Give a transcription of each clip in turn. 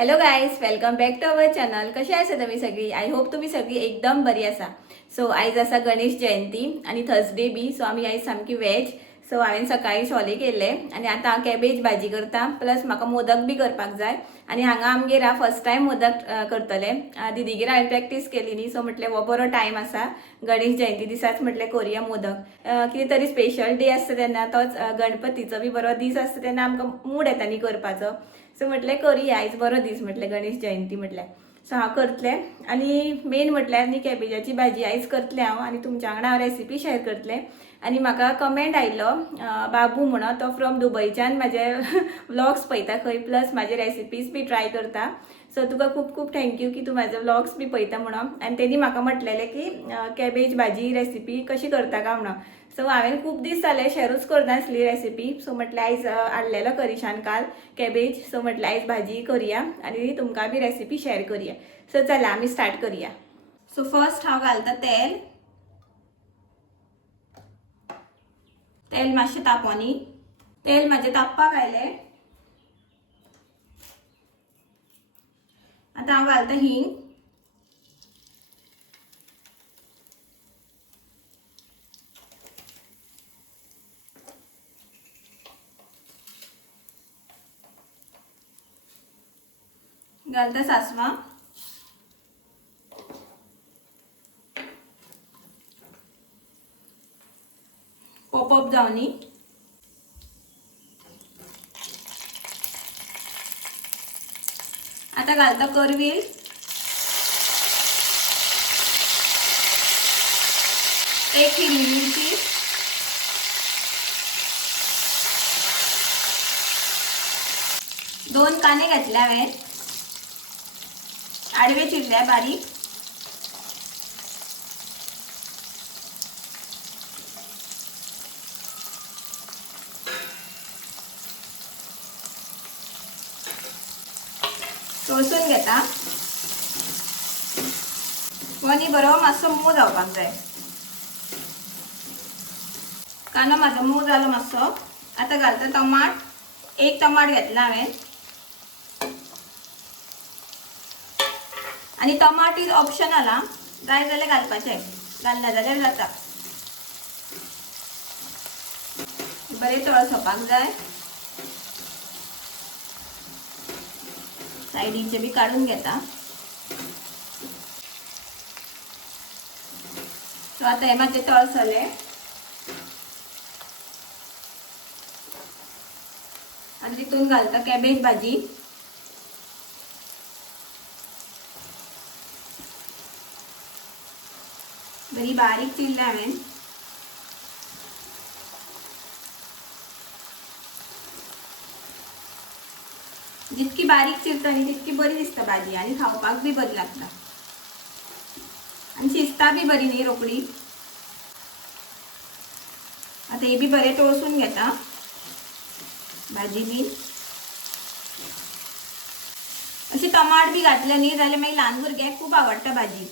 Hello guys, welcome back to our channel. कशे आसा तुम्ही सगळी? आय होप तुम्ही सगळी एकदम बरी आसा. सो आयज आसा गणेश जयंती आणि थर्सडे बी. सो आम्ही आयज सामकी वेज. सो हांवें सकाळी छोले केल्ले आणि आता हांव कॅबेज भाजी करता. प्लस म्हाका मोदक बी करपाक जाय आणि हांगा आमगेर फर्स्ट टायम मोदक करतले. दिदीगेर हांवें प्रॅक्टीस केली न्ही, सो म्हटलें हो बरो टायम आसा गणेश जयंती दिसाच म्हटलें करुया मोदक. कितें तरी स्पेशल डे आसता तेन्ना, तोच गणपतीचो बी बरो दीस आसता तेन्ना आमकां मूड येता न्ही करपाचो. सो म्हटलें करुया आयज बरो दीस म्हटलें गणेश जयंती म्हटलें. सो हांव करतलें आणि मेन म्हटल्यार न्ही कॅबेजाची भाजी आयज करतलें हांव आणि तुमच्या वांगडा हांव रेसिपी शेअर करतलें. आणि म्हाका कमेंट आयिल्लो बाबू म्हणून, तो फ्रॉम दुबयच्यान म्हाजे व्लॉग्स पळयता खंय, प्लस म्हाजे रेसिपीज बी ट्राय करता. सो तुका खूब खूब थँक्यू की तूं म्हाजे व्लॉग्स बी पळयता म्हणून. आनी तेणी म्हाका म्हटलेलें की कॅबेज भाजी रेसिपी कशी करता काय म्हणून. सो हांवें खूब दीस जाले शेअरूच करनासली रेसिपी. सो म्हटलें आयज हाडलेलो करिशान काल कॅबेज. सो म्हटलें आयज भाजी करुया आणि तुमकां बी रेसिपी शेअर करुया. सो चला आमी स्टार्ट करुया. सो फर्स्ट हांव घालता तेल. तेल मातशें तापोनी. तेल म्हाजें तापपाक आयलें. आतां हांव घालता हिंग. घालता सासवां. पॉपअप जावनी. आता घालता करवील. एक हिरवी मिरची. दोन कांदे घातले हांवें, आडवे चिरल्या बारीक. तळसून घेता. वनी बरो मातसो मोव जावपाक जाय. कांदो म्हाजो मोव जालो मातसो. आता घालता टमाट. एक टमाट घेतला हांवें आणि टमाट इज ऑप्शनल हा, जाय जाल्यार घालपाचें, घालना जाल्यार जाता. बरें तळसोपाक जाय. सायडीचे बी काढून घेता. सो आता हे मातशें तळसले आणि तितून घालता कॅबेज भाजी. बरी बारीक चिरल्या हांवें. जितकी बारीक चिरता न्ही तितकी बरी दिसता भाजी आणि खावपाक बी बरी लागता आणि शिजता बी बरी न्ही रोखडी. आता हे बी बरें तळसून घेता भाजी बी. अशें टमाट बी घातलें न्ही जाल्यार मागीर ल्हान भुरग्यांक खूब आवडटा भाजी.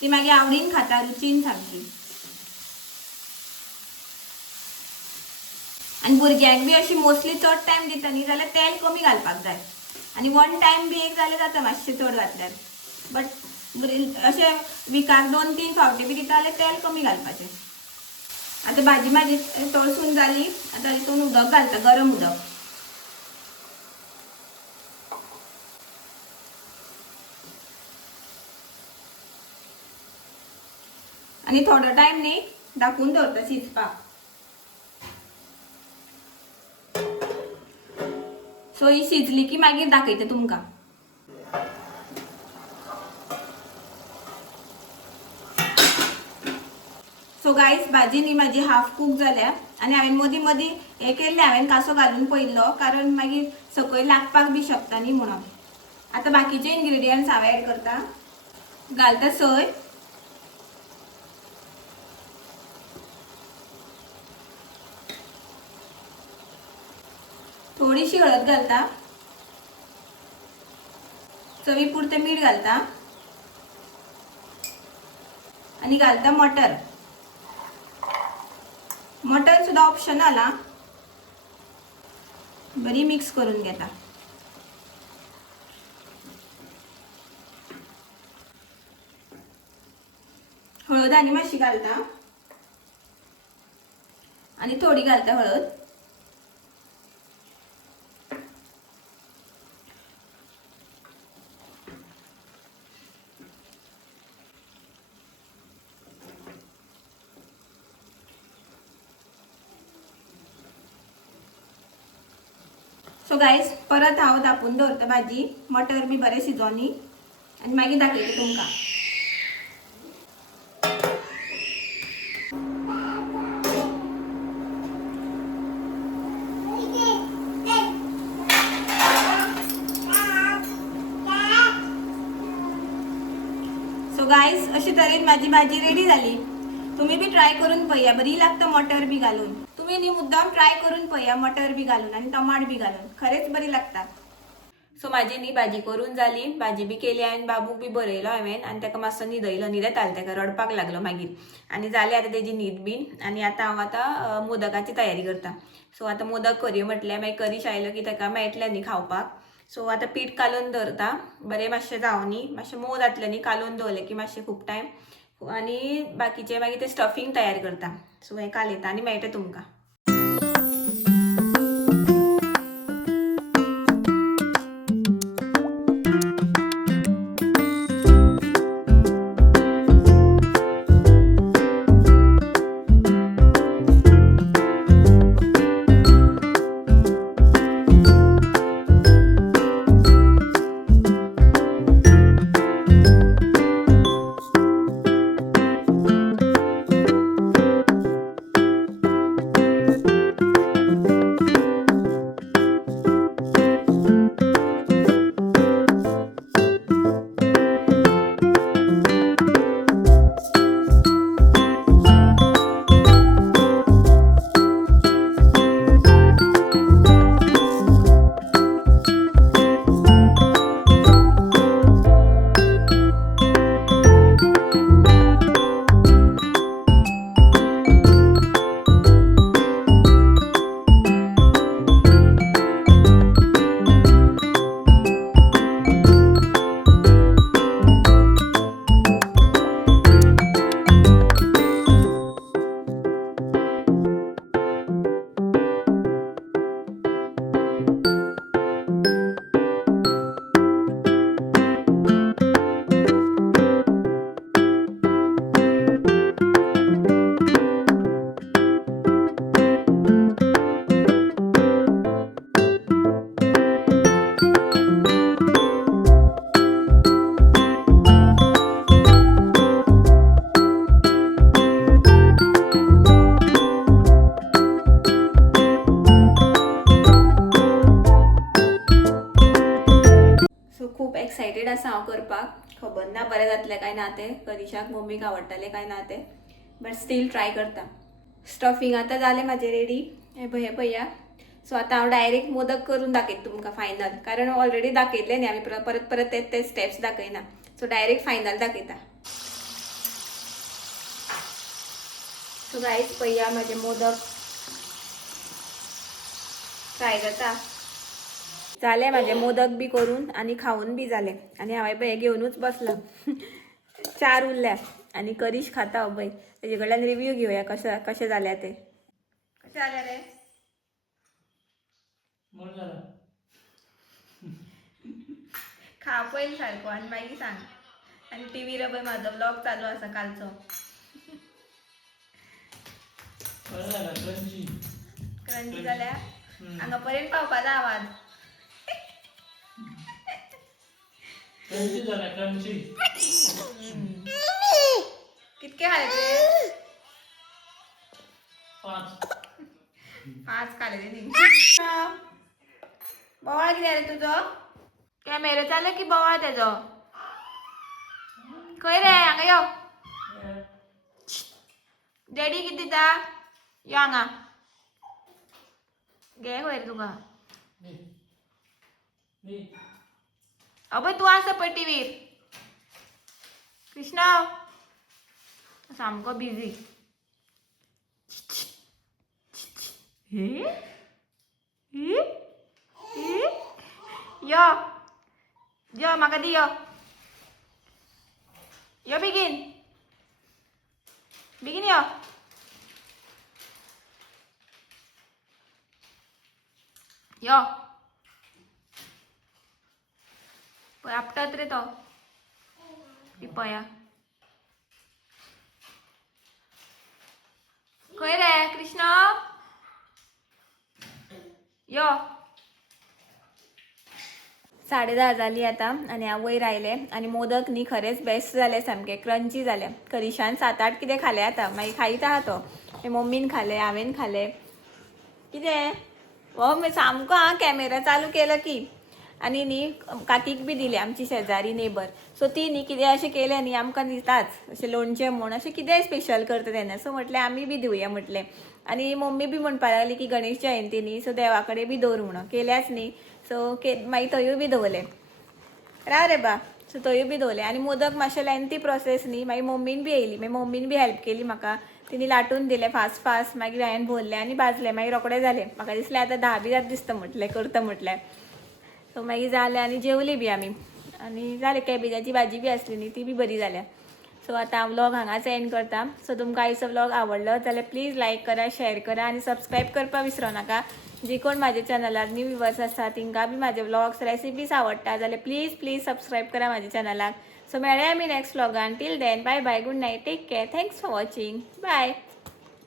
ती मागीर आवडीन खाता, रुचीन सामकी. आणि भुरग्यांक बी अशी मोस्टली चड टायम दिता न्ही जाल्यार तेल कमी घालपाक जाय. आणि वन टायम बी एक जाल्यार जाता मातशें चड घातल्यार. बट अशें विकाक 2-3 फावटी बी दिता जाल्यार तेल कमी घालपाचें. आता भाजी माझी तळसून जाली. आता हितून उदक घालता, गरम उदक. आणि थोडो टायम न्ही धाकून दवरता शिजपाक. सो ही शिजली की मागीर दाखयता तुमकां. सो गायस, भाजी न्ही म्हाजी हाफ कूक जाल्या आणि हांवें मदीं मदीं हे केल्लें, हांवें कासो घालून पळयल्लो, कारण मागीर सकयल लागपाक बी शकता न्ही म्हणून. आता बाकीचे इन्ग्रेडियंट्स हांव ऍड करता. घालता सोय. थोडीशी हळद घालता. चवी पुरतें मीठ घालता आणि घालता मटर. मटर सुद्धा ऑप्शनल हा. बरी मिक्स करून घेता. हळद आणि मातशी घालता आणि थोडी घालता हळद. सो गाईज परत हांव धापून दवरता भाजी. मटर बी बरें शिजोनी आनी मागीर दाखयता तुमकां. सो गाईज अशे तरेन माझी भाजी रेडी झाली. तुम्ही बी ट्राय करून पळया, बरी लागता मटर बी घालून. तुम्ही न्ही मुद्दाम ट्राय करून पळया मटर बी घालून आणि टमाट बी घालून, खरेच बरी लागता. सो माझी न्ही भाजी करून जाली. भाजी बी केली आणि बाबूक बी बरयलो हांवें आनी ताका मातसो न्हिदयलो. न्हिदेतालो ताका, रडपाक लागलो मागीर. आनी जाली आतां तेजी न्हीद बीन. आनी आतां हांव आतां मोदकाची तयारी करता. सो आतां मोदक करयो म्हटल्यार मागीर करीश आयलो की ताका मेळटलें न्ही खावपाक. सो आतां पीठ कालोवन दवरता. बरें मातशें जावं न्ही, मातशें मोव जातलें न्ही कालोवन दवरलें की मातशें खूब टायम. आनी बाकीचें मागीर तें स्टफींग तयार करता. सो हें कालयता आनी मेळटा तुमकां. खूप एक्सायटेड आसा हांव करपाक. खबर ना बरें जातलें काय ना तें, करिशाक मम्मीक आवडटलें काय ना तें, बट स्टील ट्राय करता. स्टफींग आतां जालें म्हाजें रेडी. हें पळया. सो आतां हांव डायरेक्ट मोदक करून दाखयता तुमकां फायनल, कारण ऑलरेडी दाखयतलें न्ही आमी, परत परत ते स्टेप्स दाखयना. सो डायरेक्ट फायनल दाखयता. सो गायज पळया म्हाजे मोदक फ्राय जाता. जाले म्हाजे मोदक बी करून आनी खावन बी जाले. आनी हांवें पळय घेवनूच बसलां. 4 उरल्या आनी करीश खाता हो पळय. तेजे कडल्यान रिव्यू घेवया कशें जाल्या ते. कशें जालें रे? खा पयलीं सारको आनी मागीर सांग. आनी टीव्हीर पळय म्हाजो ब्लॉग चालू आसा कालचो. क्रंची जाल्या हांगा पर्यंत पावपा जाय आवाज. कितके खाले ते? 5 खाले न्ही. बोवाळ कितें रे तुजो? कॅमेरो चालू की बोवाळ तेजो? खंय रे? हांगा यो. डॅडी कितें दिता? यो हांगा. घे खंय रे तुका? अबय तूं आसा पळय टीव्हीर. कृष्णा सामको बिझी. यो यो म्हाका दी यो. यो बेगीन. बेगीन यो. यो पळय आपटत रे तो पया खंय रे कृष्ण यो. 10:30 जाली आता आणि हांव वयर आयले आणि मोदक न्ही खरेंच बेस्ट जाले सामके क्रंची जाले. करिशान 7-8 कितें खाले आता मागीर खायत आहा तो मम्मीन खाले हांवें खाले कितें हो सामको हां कॅमेरा चालू केलो की आणि न्ही काकीक बी दिले आमची शेजारी नेबर सो ती न्ही कितें अशें केलें न्ही आमकां दिताच अशें लोणचें म्हूण अशें कितेंय स्पेशल करता तेन्ना सो म्हटलें आमी बी दिवया म्हटलें आणि मम्मी बी म्हणपाक लागली की गणेश जयंती न्ही सो देवा कडेन बी दवर म्हणून केल्याच न्ही सो मागीर थंयूय बी दवरले राव रे बा सो थंयूय बी दवरले आणि मोदक मातशें लेंथी प्रोसेस न्ही मागीर मम्मीन बी येयली मागीर मम्मीन बी हेल्प केली म्हाका तिने लाटून दिले फास्ट फास्ट मागीर हांवें भरले आनी भाजले मागीर रोखडे जाले म्हाका दिसलें आतां 10 बी जाता दिसता म्हटलें करता म्हटल्यार सो मागीर जालें आनी जेवली बी आमी आनी जालें कॅबेजाची भाजी बी आसली न्ही ती बी बरी जाल्या सो आतां हांव व्लॉग हांगाच एंड करता सो तुमकां आयचो व्लॉग आवडलो जाल्यार प्लीज लायक करा शेअर करा आनी सबस्क्रायब करपाक विसरो नाका जी कोण म्हाज्या चॅनलार न्यू व्ह्युअर्स आसा तिंका बी म्हाजे व्लॉग्स रेसिपीज आवडटा जाल्यार प्लीज प्लीज सबस्क्रायब करा म्हाज्या चॅनलाक सो मेळ्या आमी नेक्स्ट व्लॉगान till then bye bye good night take care thanks for watching bye.